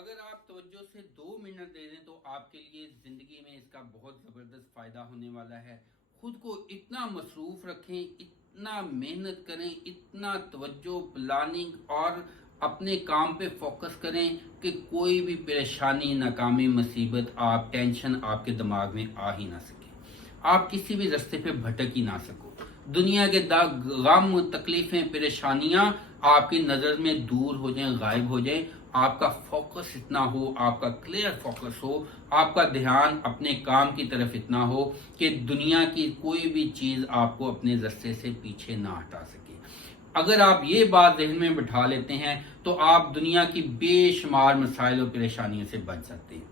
अगर आप तवज्जो से 2 मिनट दे दें तो आपके लिए ज़िंदगी में इसका बहुत ज़बरदस्त फ़ायदा होने वाला है। खुद को इतना मसरूफ़ रखें, इतना मेहनत करें, इतना तवज्जो, प्लानिंग और अपने काम पे फोकस करें कि कोई भी परेशानी, नाकामी, मुसीबत, टेंशन आपके दिमाग में आ ही ना सके। आप किसी भी रास्ते पे भटक ही ना सको। दुनिया के गम, तकलीफें, परेशानियां आपकी नज़र में दूर हो जाएं, गायब हो जाएं। आपका फोकस इतना हो, आपका क्लियर फोकस हो, आपका ध्यान अपने काम की तरफ इतना हो कि दुनिया की कोई भी चीज़ आपको अपने रास्ते से पीछे ना हटा सके। अगर आप ये बात ज़हन में बिठा लेते हैं तो आप दुनिया की बेशुमार मसाइल और परेशानियों से बच सकते हैं।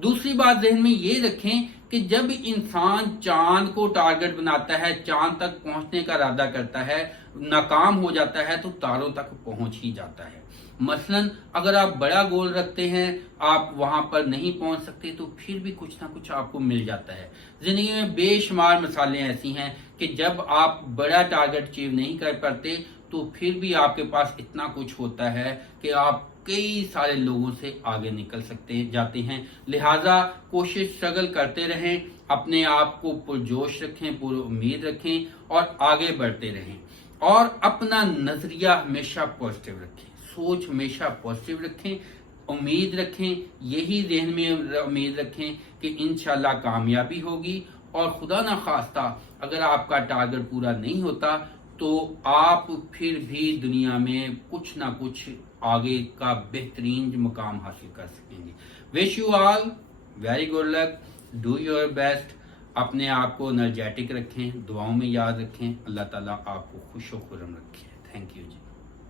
दूसरी बात ज़हन में ये रखें कि जब इंसान चांद को टारगेट बनाता है, चांद तक पहुंचने का इरादा करता है, नाकाम हो जाता है तो तारों तक पहुंच ही जाता है। मसलन अगर आप बड़ा गोल रखते हैं, आप वहां पर नहीं पहुंच सकते तो फिर भी कुछ ना कुछ आपको मिल जाता है। जिंदगी में बेशुमार मिसालें ऐसी हैं कि जब आप बड़ा टारगेट अचीव नहीं कर पाते तो फिर भी आपके पास इतना कुछ होता है कि आप कई सारे लोगों से आगे निकल जाते हैं। लिहाजा कोशिश, स्ट्रगल करते रहें, अपने आप को पुरजोश रखें, पूरी उम्मीद रखें और आगे बढ़ते रहें। और अपना नजरिया हमेशा पॉजिटिव रखें, सोच हमेशा पॉजिटिव रखें, उम्मीद रखें, यही ज़हन में उम्मीद रखें कि इंशाल्लाह कामयाबी होगी। और खुदा ना खास्ता अगर आपका टारगेट पूरा नहीं होता तो आप फिर भी दुनिया में कुछ ना कुछ आगे का बेहतरीन मुकाम हासिल कर सकेंगे। Wish you all very good luck, do your best. अपने आप को एनर्जेटिक रखें, दुआओं में याद रखें। अल्लाह ताला आपको खुश व खुर्रम रखे। Thank you ji.